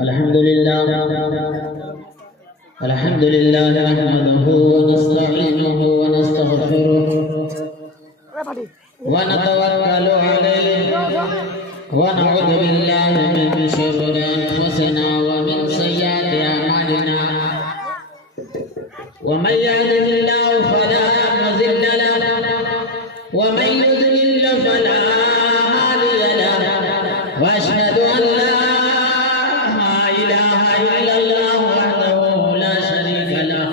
الحمد لله نحمده ونستعينه ونستغفره ونتوكل عليه ونعوذ بالله من شرور أنفسنا ومن سيئات أعمالنا ومن يهده الله فلا مضل له ومن يضلل فلا هادي له وأشهد أن لا إله إلا الله وحده لا شريك له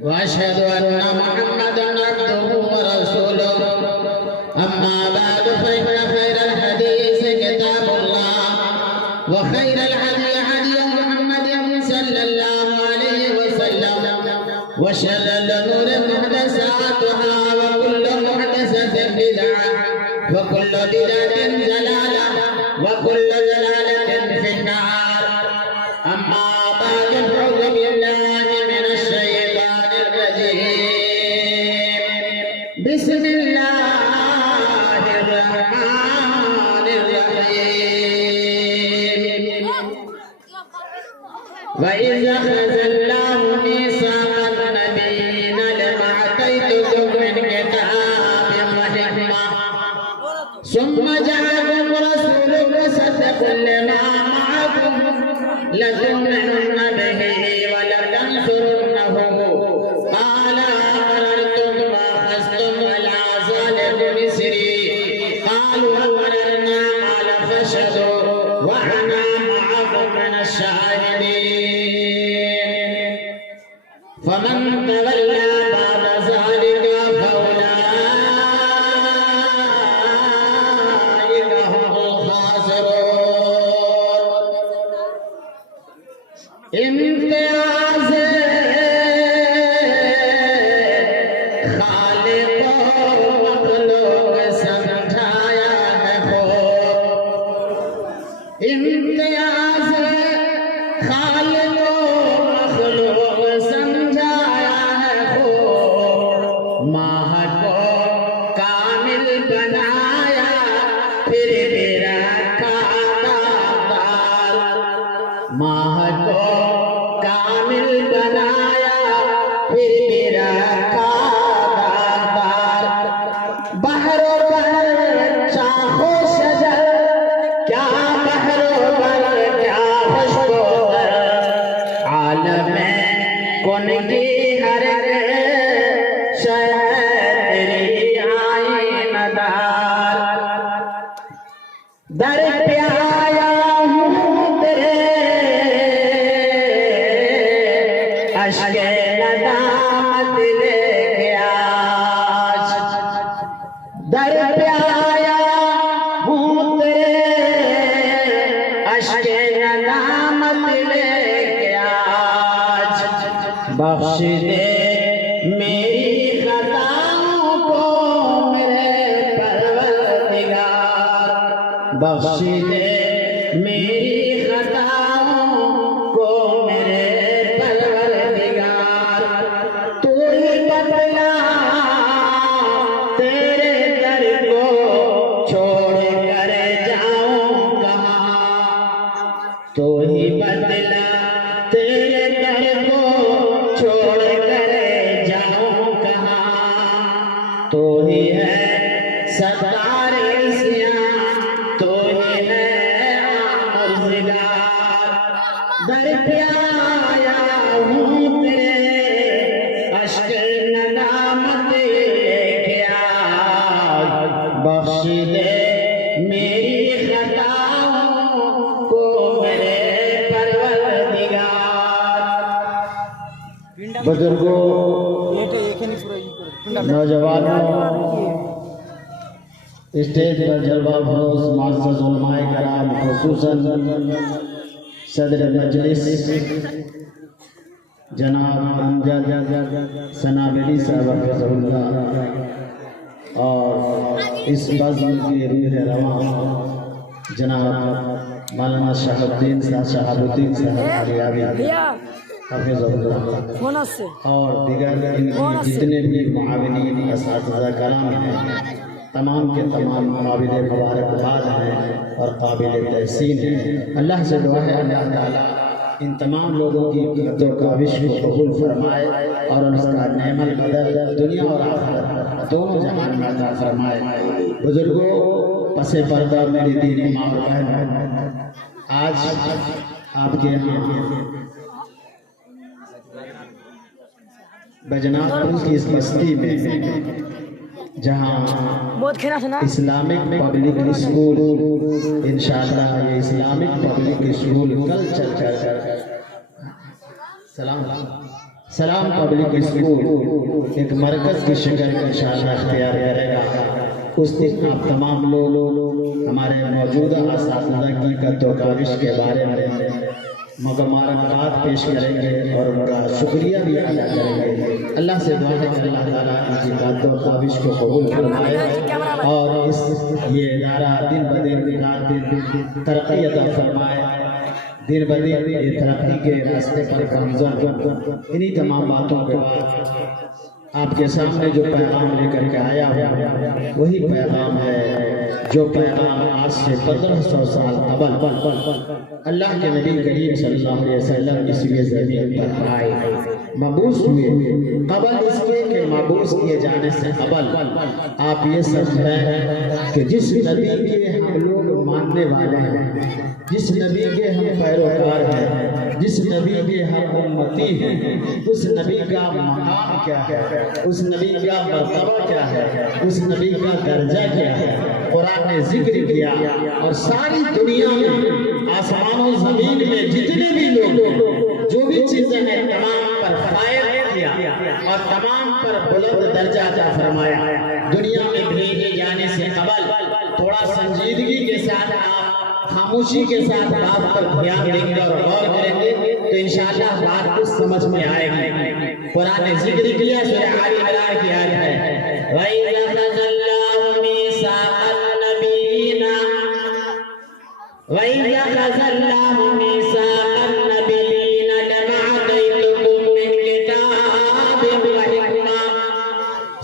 وأشهد أن محمدا عبده ورسوله أما بعد فإن خير الحديث كتاب الله وخير الهدي هدي محمد صلى الله عليه وسلم وشر الأمور محدثاتها وكل محدثة بدعة وكل بدعة ضلالة وكل ضلالة في النار أما بعد فأعوذ بالله من الشيطان الرجيم بسم الله الرحمن الرحيم وإذ أخذ الله ميثاق النبيين لما آتيتكم من كتاب وحكمة ثم جاءكم رسول مصدق لما معكم لتؤمنن به ولتنصرنه قال أقررتم وأخذتم على ذلكم إصري قالوا أقررنا قال فاشهدوا وأنا معكم من الشاهدين فمن تولى بعد ذلك فأولئك هم الخاسرون امتیاز خالق و مخلوق سمجھایا ہے خوب امتیاز خالق و مخلوق سمجھایا ہے خوب ماہ کو کامل بنایا پھر میرا کاغذار ماہ کو کامل بنایا پھر میرا کاغذار بحر و بر شاخ و شجر کیا بحر و بر کیا خوشبو عالم کن کی ہر شہر تیری آئین دار در پہ آیا ہوں تیرے اشک ندامت لے کے آج در پہ آیا ہوں تیرے اشک ندامت لے کے آج بخش دے میری خطاؤں کو میرے پروردگار بخش دے میری خطاؤں کو میرے پروردگار تو ہی بتلا تیرے در کو چھوڑ کر جاؤں کہاں تو ہی بتلا تیرے در کو چھوڑ کر جاؤں کہاں تو ہی ہے ستار عصیاں تو ہی ہے آمرزگار در پہ آیا ہوں تیرے اشک ندامت لے کے آج بخش دے میری خطاؤں کو میرے پروردگار بزرگوں نوجوانوں اسٹیج پر جلوہ فروز معزز علماء کرام خصوصاً صدر مجلس جناب امجد سنابلی صاحب حفظہ اللہ اور اس بزم کی روح رواں جناب مولانا شہاب الدین صاحب علیاوی حفظہ اللہ اور دیگر ان کی جتنے بھی معاونین اساتذہ کرام ہیں تمام کے تمام قابل مبارکباد ہیں اور قابل تحسین ہے۔ اللہ سے دعا ہے اللہ تعالیٰ ان تمام لوگوں کی قدر و کاوش کو قبول فرمائے اور ان کا نعم البدل دنیا اور آخرت دونوں جہان میں عطا فرمائے۔ بزرگوں، پس پردہ میری دینی ماں اور بہن، آج آپ کے یہاں بجنات پور کی اس بستی میں جہاں اسلامک پبلک اسکول، انشاءاللہ یہ اسلامک پبلک اسکول کل چل کر سلام پبلک اسکول ایک مرکز کی شکل انشاءاللہ اختیار کرے گا، اس دن آپ تمام لوگ ہمارے موجودہ اساتذہ کی قدر و کاوش کے بارے میں مبارکباد پیش کریں گے اور ان کا شکریہ بھی ادا کریں گے۔ اللہ سے دعا ہے کہ اللہ تعالیٰ ان کی قدر و کاوش کو قبول فرمائے اور یہ ادارہ دن بدن رات دن ترقی عطا فرمائے، دن بدن یہ ترقی کے راستے پر گامزن۔ انہی تمام باتوں کے بعد آپ کے سامنے جو پیغام لے کر کے آیا ہوں وہی پیغام ہے جو پیغام آج سے 1500 سال قبل اللہ کے نبی کریم صلی اللہ علیہ وسلم اس زمین پر آئے، مبعوث ہوئے۔ قبل اس کے کہ مبعوث کیے جانے سے قبل آپ یہ سمجھیں کہ جس نبی کے ہم لوگ ماننے والے ہیں، جس نبی کے ہم پیروکار ہیں، جس نبی کے ہم امتی ہیں، اس نبی کا مقام کیا ہے، اس نبی کا مرتبہ کیا ہے، اس نبی کا درجہ کیا ہے، قرآن نے ذکر کیا اور ساری دنیا میں آسمان و زمین میں جتنے بھی لوگ جو بھی چیزیں ہیں تمام پر فائد کیا اور تمام پر بلند درجہ عطا فرمایا۔ دنیا میں بھیجے جانے سے قبل تھوڑا سنجیدگی کے ساتھ آپ خاموشی کے ساتھ بات پر دھیان دیں گے اور غور کریں گے تو انشاءاللہ بات کچھ سمجھ میں آئے گی۔ قرآن نے ذکر کیا سورہ آل عمران کی آیت ہے وَإِذَا أَخَذَ اللَّهُ مِيثَاقَ النَّبِيِّينَ وَإِذَا أَخَذَ اللَّهُ مِيثَاقَ النَّبِيِّينَ لَمَا آتَيْتُكُم مِّن كِتَابٍ وَحِكْمَةٍ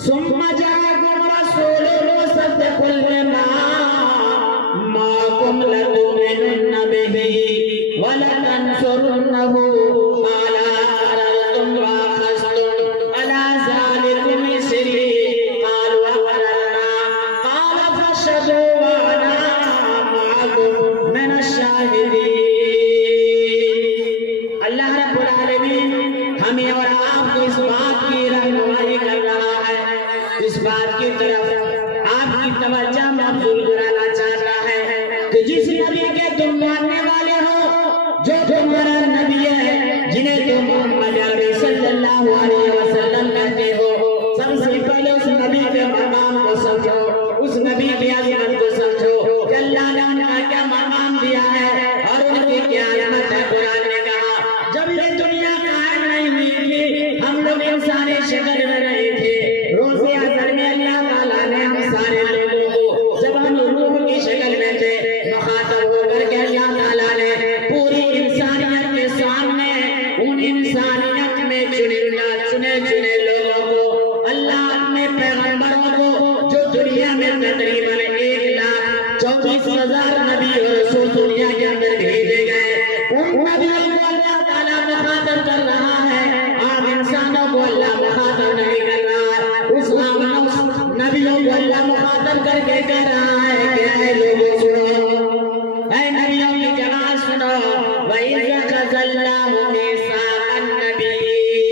ثُمَّ جَاءَكُمْ رَسُولٌ مُصَدِّقٌ لِّمَا مَعَكُمْ لَتُؤْمِنُنَّ بِهِ وَلَتَنصُرُنَّهُ قَالَ أَقْرَرْتُمْ وَأَخَذْتُمْ عَلَىٰ ذَٰلِكُمْ إِصْرِي قَالُوا أَقْرَرْنَا قَالَ فَاشْهَدُوا وَأَنَا مَعَكُمْ مِنَ الشَّاهِدِينَ۔ اللہ رب العالمین ہمیں اور آپ کو اس بات کی رہنمائی کر رہا ہے، اس بات کی طرف آپ کی توجہ مبذول کرانا چاہتا ہے کہ جس نبی کے تم ماننے والے ہو، جو تمہارا نبی ہے، جنہیں تم محمد عربی صلی اللہ علیہ وسلم کہتے ہو، سب سے پہلے اس نبی کے مقام کو سمجھو، اس نبی کی عظمت کو سمجھو کہ اللہ نے ان کا کیا مقام دیا ہے اور ان کی کیا عظمت ہے۔ قرآن نے کہا جب یہ دنیا قائم نہیں ہوئی تھی ہم لوگ انسانی شکل میں نہیں تھے، روز اثر میں اللہ تعالیٰ نے ہم سارے لوگوں کو جب ہم روح کی شکل میں تھے مخاطب ہو کر کے اللہ تعالیٰ نے پوری انسانیت کے سامنے ان انسانیت میں چنے لوگوں کو، اللہ اپنے پیغمبروں کو جو دنیا میں تقریباً 1,24,000 نبی اور رسول دنیا کے اندر بھیجے گئے، ان نبیوں کو اللہ تعالیٰ مخاطب کر رہا ہے، عام انسانوں کو اللہ مخاطب نہیں کر رہا ہے، اس نبیوں کو اللہ مخاطب کر کے کہہ رہا ہے کہ اے لوگوں سنو، اے نبیوں کی جماعت سنو، وَإِذَا أَخَذَ اللَّهُ مِيثَاقَ النَّبِيِّينَ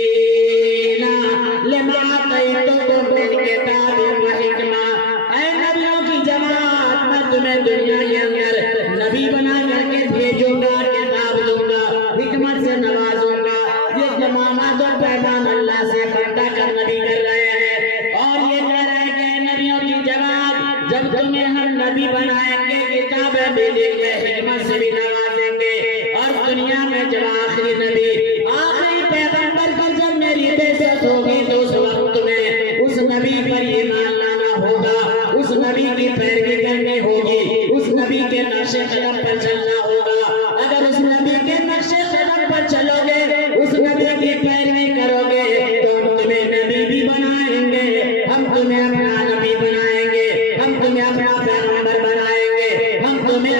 لَمَا آتَيْتُكُم مِّن كِتَابٍ وَحِكْمَةٍ۔ اے نبیوں کی جماعت میں تمہیں دنیا کے اندر نبی بنا کر کے بھیجوں گا، کتاب دوں گا، حکمت سے نوازوں گا۔ یہ تمامات و پیغام اللہ سے بندہ کر نبی کر رہے ہیں اور یہ کہہ رہے ہیں کہ نبیوں کی جماعت جب تمہیں ہم نبی بنائیں گے، کتابیں بھی دیں گے، حکمت سے بھی نوازیں گے، اور دنیا میں جب آخری نبی آخری پیغمبر پر جب میری بعثت ہوگی تو اس وقت تمہیں اس نبی پر ایمان لانا ہوگا، اس نبی کی پیروی کرنی ہوگی، اس نبی کے نقش قدم پر چلنا ہوگا۔ اگر اس نبی کے نقش قدم پر چلو گے، اس نبی کی پیروی کرو گے تو ہم تمہیں نبی بھی بنائیں گے، ہم تمہیں اپنا نبی بنائیں گے، ہم تمہیں اپنا پیغمبر بنائیں گے، ہم تمہیں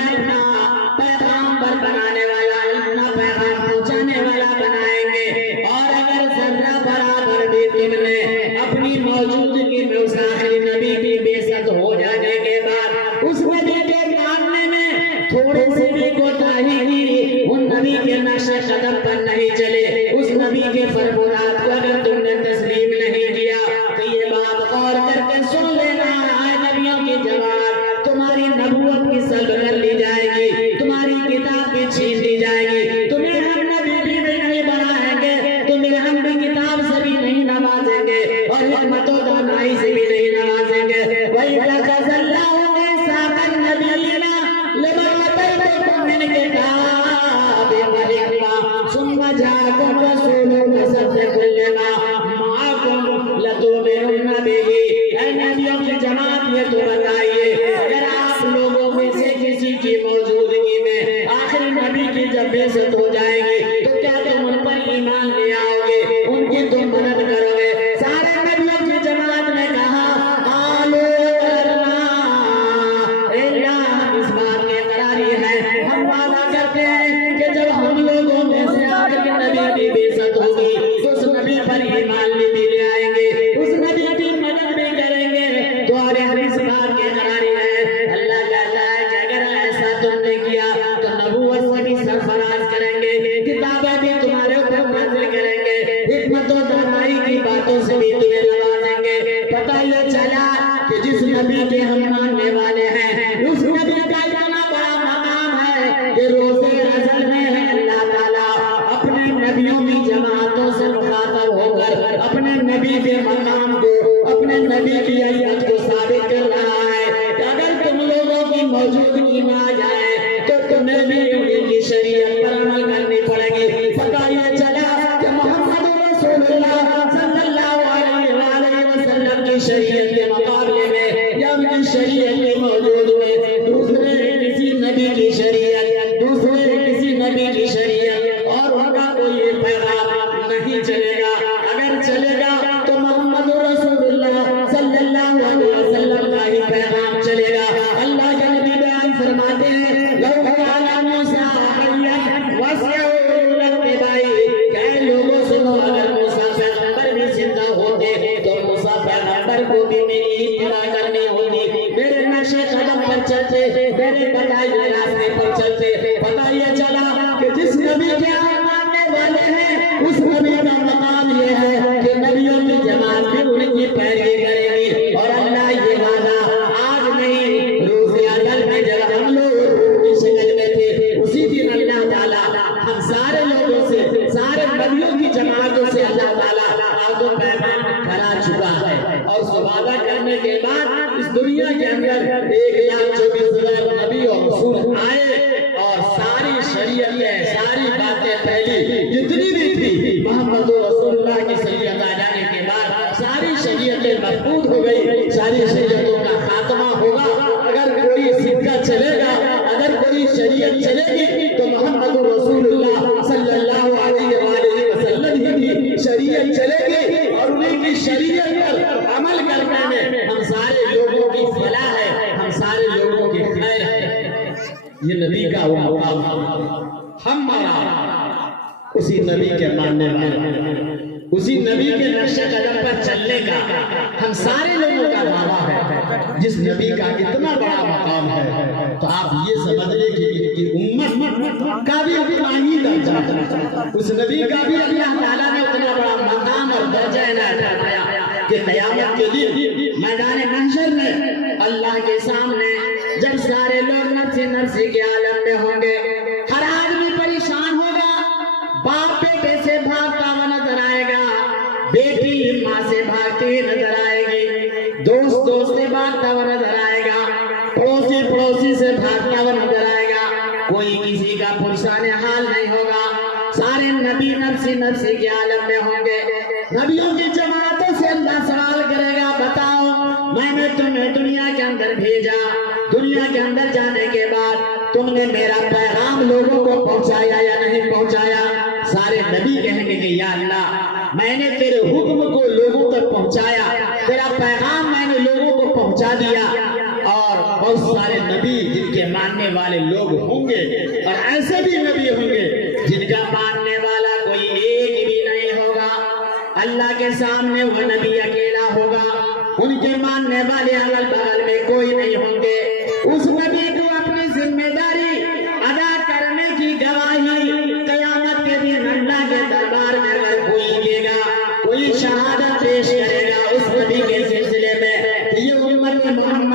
فرمودات کو اگر تم نے تسلیم نہیں کیا تو یہ بات غور کر کے سن لینا، آئے نبیوں کی جماعت تمہاری نبوت کی سلب کر لی جائے گی، تمہاری کتاب بھی چھین لی جائے گی، تمہیں ہم نبی بھی نہیں بنائیں گے، تمہیں ہم بھی کتاب سے بھی نہیں نوازیں گے اور حکمت و دانائی سے بھی نہیں نوازیں گے۔ وَإِذَا أَخَذَ اللَّهُ مِيثَاقَ النَّبِيِّينَ لَمَا آتَيْتُكُم مِّنْ كِتَابٍ وَحِكْمَةٍ ثُمَّ جَاءَكُمْ رَسُولٌ مُصَدِّقٌ لِّمَا مَعَكُمْ لَتُؤْمِنُنَّ بِهِ۔ اے نبیوں کی جماعت یہ تو بتائیے، اگر آپ لوگوں میں سے کسی کی موجودگی میں آخری نبی کی جب بعثت ہو جائے گی تو کیا تم ان پر ایمان لے آؤ گے، ان کی تم مدد کرو گے؟ سارے نبیوں کی جماعت نے کہا قالوا الا، ہم اس بات کے قراری ہیں، ہم وعدہ کرتے ہیں کہ جب ہم لوگوں میں سے آخری نبی کی بعثت ہوگی تو اس نبی پر ایمان بھی لے آئیں گے، اس نبی کی مدد بھی کریں گے۔ تو اور ہم اس بات کے قراری ہیں۔ اللہ کہتا ہے کہ اگر ایسا تم نے کیا تو نبوت سے بھی سرفراز کریں گے، کتابیں بھی تمہارے اوپر نازل کریں گے، حکمت و دانائی کی باتوں سے بھی تمہیں نوازیں گے۔ پتہ یہ چلا کہ جس نبی کے ہم ماننے والے ہیں اس نبی کا اتنا بڑا مقام ہے کہ روزے ازل میں ہے اللہ تعالیٰ اپنے نبیوں کی جماعتوں سے مخاطب ہو کر اپنے نبی کے مقام کو، اپنے نبی کی عزت کو ثابت کر رہا ہے کہ اگر تم لوگوں کی موجودگی میں آ جائے تو تمہیں بھی انہیں کی شریعت پر عمل کرنی پڑے گی۔ پتہ یہ چلا کہ محمد رسول اللہ صلی اللہ علیہ وسلم کی شریعت کے مقابلے میں یا ان کی شریعت کے موجود میں دوسرے کسی نبی کی شریعت، دوسرے کسی نبی کی شریعت اور ان کا کوئی پیغام نہیں چلے گا۔ اگر چلے گا تو محمد رسول اللہ صلی اللہ علیہ وسلم کا ہی پیغام چلے گا۔ اللہ کے نبی بیان فرماتے ہیں لو کان موسیٰ حیا وسعوا لاتباعی، کہ لوگوں سنو اگر موسیٰ پیغمبر بھی زندہ ہوتے تو موسیٰ پیغمبر کو بھی میری اتباع کرنی ہوتی، میرے نقش قدم پر چلتے، میرے بتائے ہوئے راستے پر چلتے۔ پتہ یہ چلا کہ جس نبی کے آپ ماننے والے ہیں اس نبی کا مقام یہ ہے کہ نبیوں کی جماعت بھی ان کی پیروی کرے گی۔ اور اللہ یہ وعدہ آج نہیں، روز ازل میں جب ہم لوگ روح کی شکل میں تھے اسی دن اللہ تعالیٰ ہم سارے لوگوں سے، سارے نبیوں کی جماعتوں سے اللہ تعالیٰ آج و پیغام کرا چکا ہے۔ اور اس وعدہ کرنے کے بعد اس دنیا کے اندر 1,24,000 نبی اور رسول آئے اور ساری شریعتیں، ساری باتیں پہلی جتنی بھی تھی محمد رسول اللہ کی شریعت آ جانے کے بعد ساری شریعتیں محفوظ ہو گئی، ساری شریعتوں کا خاتمہ ہوگا۔ اگر کوئی سکہ چلے گا، اگر کوئی شریعت چلے گی تو محمد رسول اللہ صلی اللہ علیہ وآلہ وسلم کی شریعت چلے گی اور انہیں کی شریعت پر عمل کرنے میں ہم سارے لوگوں کی فلاح ہے، ہم سارے لوگوں کی خیر ہے۔ یہ نبی کا وہ مقام، ہمارا اسی نبی کے ماننے والے، اسی نبی کے نقش قدم پر چلنے کا ہم سارے لوگوں کا دعویٰ ہے۔ جس نبی کا اتنا بڑا مقام ہے تو آپ یہ سمجھ لیں کہ ان کی امت کا بھی اتنا ہی درجہ ہے، اس نبی کا بھی اللہ تعالیٰ نے اتنا بڑا مقام اور درجہ عنایت فرمایا کہ قیامت کے دن میدان محشر میں اللہ کے سامنے جب سارے لوگ نفسی نفسی کے عالم میں ہوں گے، ہر آدمی پریشان ہوگا، باپ بیٹے سے بھاگتا ہوا نظر آئے گا، بیٹی ماں سے بھاگتی نظر آئے گی، دوست دوست سے بھاگتا ہوا نظر آئے گا، پڑوسی پڑوسی سے بھاگتا ہوا نظر آئے گا، کوئی کسی کا پریشان حال نہیں ہوگا، سارے نبی نفسی نفسی کے عالم میں ہوں گے۔ نبیوں کی جماعتوں سے اللہ سوال کرے گا، بتاؤ میں نے تمہیں دنیا کے اندر بھیجا، دنیا کے اندر جانے کے بعد تم نے میرا پیغام لوگوں کو پہنچایا یا نہیں پہنچایا؟ سارے نبی کہیں گے کہ یا اللہ میں نے تیرے حکم کو لوگوں تک پہنچایا، تیرا پیغام میں نے لوگوں کو پہنچا دیا۔ اور بہت سارے نبی جن کے ماننے والے لوگ ہوں گے اور ایسے بھی نبی ہوں گے جن کا ماننے والا کوئی ایک بھی نہیں ہوگا، اللہ کے سامنے وہ نبی اکیلا ہوگا، ان کے ماننے والے اگل بغل میں کوئی نہیں ہوں گے۔ اس نبی کو اپنی ذمہ داری ادا کرنے کی گواہی قیامت کے دن اللہ کے دربار میں اگر کوئی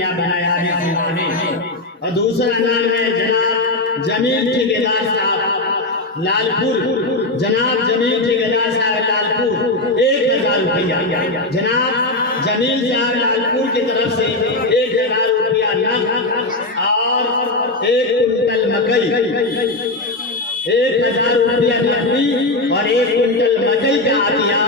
کامیاب بنائے آمین۔ اور دوسرا نام ہے جناب جمیل ٹھیکیدار صاحب لالپور، جناب جمیل ٹھیکیدار صاحب لالپور 1000 روپیہ، جناب جمیل صاحب لالپور کی طرف سے 1000 روپیہ نقد اور 1 کنٹل مکئی، 1000 روپیہ نقدی اور 1 کنٹل مکئی کا عطیہ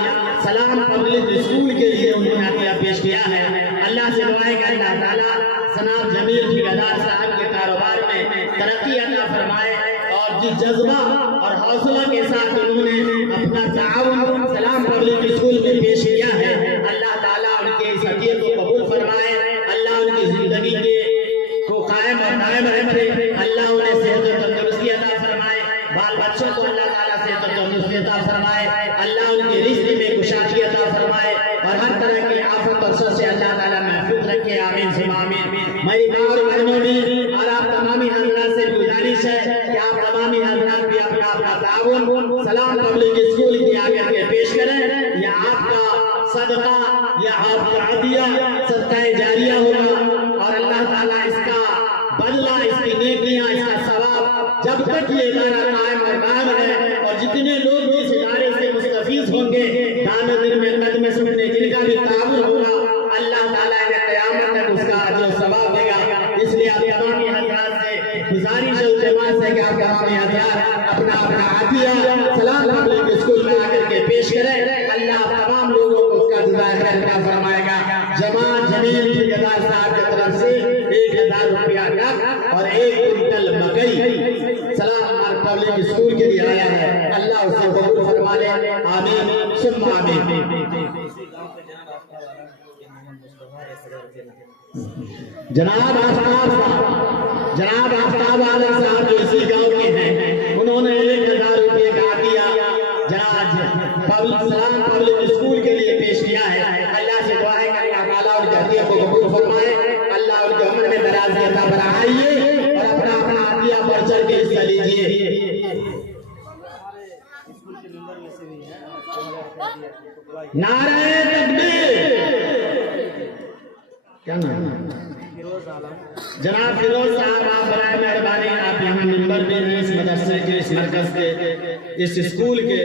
سلام پبلک اسکول کے لیے انہوں نے عطیہ پیش کیا ہے۔ اللہ سے دعائیں کہ اللہ تعالیٰ جناب جمیل ٹھیکیدار صاحب کے کاروبار میں ترقی عطا فرمائے، اور جس جذبہ اور حوصلہ کے ساتھ انہوں نے اپنا تعاون سلام پبلک اسکول میں پیش کیا ہے، اللہ تعالیٰ ان کے اس عطیے کو قبول فرمائے، اللہ ان کی زندگی کو قائم اور دائم رکھے، اللہ انہیں صحت و تندرستی عطا فرمائے، بال بچوں کو اللہ تعالیٰ صحت و تندرستی عطا فرمائے، اللہ ان کے رزق میں کشادگی عطا فرمائے، اور ہر طرح کی آفت اور شر سے اللہ تعالیٰ محفوظ رکھے، آمین ثم آمین۔ میری ماں اور بہنوں بھی اور آپ تمامی حضرات سے گزارش ہے کہ آپ تمامی حضرات بھی اپنا تعاون سلام پبلک اسکول کی آگے کے پیش کریں، یا آپ کا صدقہ یا آپ کا عطیہ صدقہ جاریہ ہوگا، اور اللہ تعالیٰ اس کا بدلہ، اس کی نیکیاں، اس کا ثواب جب تک یہ ادارہ قائم اور قائم ہے، اور جتنے لوگ اس ادارے سے مستفیض ہوں گے دان دن میں قدم سننے جن کا بھی تعاون ہوگا، اللہ تعالیٰ نے قیامت تک اس کا اجر و ثواب دے گا۔ اس لیے آپ تمامی حضرات سے گزارش ہے، التماس ہے کہ آپ تمامی حضرات اپنا عطیہ سلام پبلک اسکول میں آ کر کے پیش کریں، اللہ تمام لوگوں کو اس کا جزائے خیر عطا فرمائے گا۔ جماعت جمیل ٹھیکیدار صاحب کی طرف سے 1000 روپیہ نقد اور 1 کنٹل مکئی سلام پبلک اسکول کے لیے آیا ہے، اللہ اسے قبول فرما لے، آمین ثم آمین۔ جناب آفتاب عالم صاحب جو اسی گاؤں کے ہیں، انہوں نے 1000 روپے کا عطیہ جناب سلام پبلک اسکول کے لیے پیش کیا ہے، اللہ سے دعا ہے کہ اللہ تعالیٰ ان کے عطیہ کو قبول فرمائے، اللہ ان کے عمر میں درازی عطا فرمائے، اور اپنا عطیہ بڑھ چڑھ کے حصہ لیجیے۔ نعرہ تکبیر، کیا نام ہے؟ جناب فیروز صاحب، آپ برائے مہربانی آپ یہاں ممبر بھی ہیں، اس مدرسے کے، اس مرکز کے، اس اسکول کے،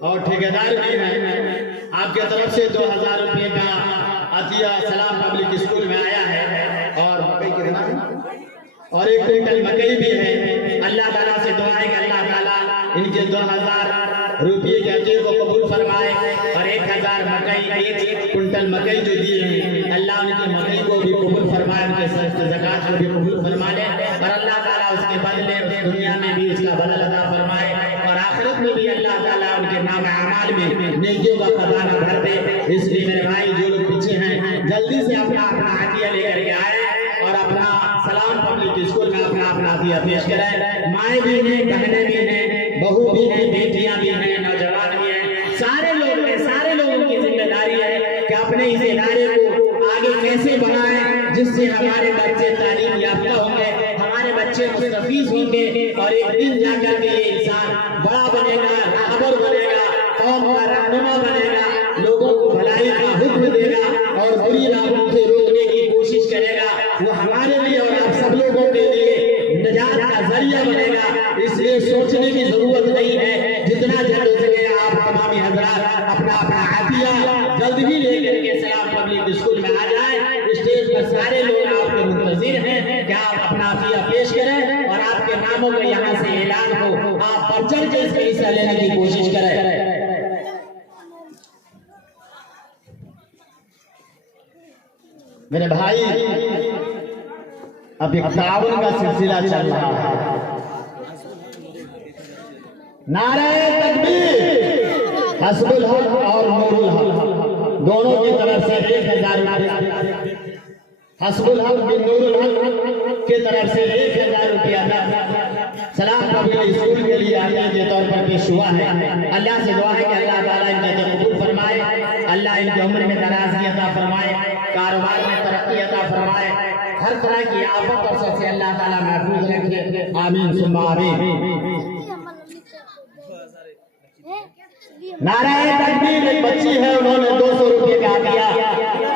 اور ٹھیکیدار بھی ہیں، آپ کی طرف سے 2000 روپے کا عطیہ سلام پبلک اسکول میں آیا ہے، اور 1 کنٹل مکئی بھی ہے۔ اللہ تعالیٰ سے دعا ہے کہ اللہ تعالیٰ ان کے 2000 روپے کے عطیے کو قبول فرمائے، اور 1000 مکئی، 1 کنٹل مکئی جو دیے ہیں، اللہ ان کی مکئی کو بھی قبول فرمائے، ان کے زکات کو بھی قبول فرما لے، اور اللہ تعالیٰ اس کے بدلے دنیا میں بھی اس کا بدل عطا فرمائے، اور آخرت میں بھی اللہ تعالیٰ ان کے نام اعمال میں نیکیوں کا خزانہ بھر دے۔ اس لیے میرے بھائی جو لوگ پیچھے ہیں، جلدی سے اپنا عطیہ لے کر کے آئے، اور اپنا سلام پبلک اسکول میں اپنا عطیہ پیش کریں۔ مائیں بھی ہیں، بہنیں بھی ہیں، بہو بھی ہیں، بیٹیاں بھی ہیں، نوجوان بھی ہیں، سارے لوگ ہیں، سارے لوگوں کی ذمہ داری ہے کہ اپنے اس ادارے کو آگے کیسے بنائیں جس سے ہمارے بچے تعلیم یافتہ ہوں گے، ہمارے بچے مستفیض ہوں گے، اور ایک دن جا کر کے یہ انسان بڑا بنے گا، راہبر بنے گا، قوم کا رہنما بنے گا، لوگوں کو بھلائی کا حکم دے گا، اور بری راہوں سے روکنے کی کوشش کرے گا، وہ ہمارے لیے اور آپ سب لوگوں کے لیے نجات کا ذریعہ بنے گا۔ اس لیے سوچنے کی ضرورت نہیں ہے، جتنا جلد ہو سکے آپ تمامی حضرات اپنا عطیہ جلد ہی لے کر کے سلام پبلک اسکول میں آ جائیں۔ اسٹیج پر سارے لوگ آپ کے منتظر ہیں کہ آپ اپنا عطیہ پیش کریں، اور آپ کے ناموں کا یہاں سے اعلان ہو، آپ بڑھ چڑھ کے اس میں حصہ لینے کی کوشش کریں۔ میرے بھائی، اب ایک تعاون کا سلسلہ چل رہا ہے۔ نعرہ تکبیر، حسب الحق اور نور الحق دونوں کی طرف سے 1000 روپیہ، حسب الحق بن نور الحق کی طرف سے 1000 روپیہ سلام پبلک اسکول کے لیے عطیہ کے طور پر پیش ہوا ہے۔ اللہ سے دعا ہے کہ اللہ تعالیٰ ان کا قبول فرمائے، اللہ ان کی عمر میں درازی عطا فرمائے، کاروبار میں ترقی عطا فرمائے، ہر طرح کی آفت اور شر سے اللہ تعالیٰ محفوظ رکھے، آمین ثم آمین۔ نعرہ تکبیر، ایک بچی ہے، انہوں نے 200 روپے کا عطیہ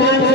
500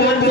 500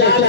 400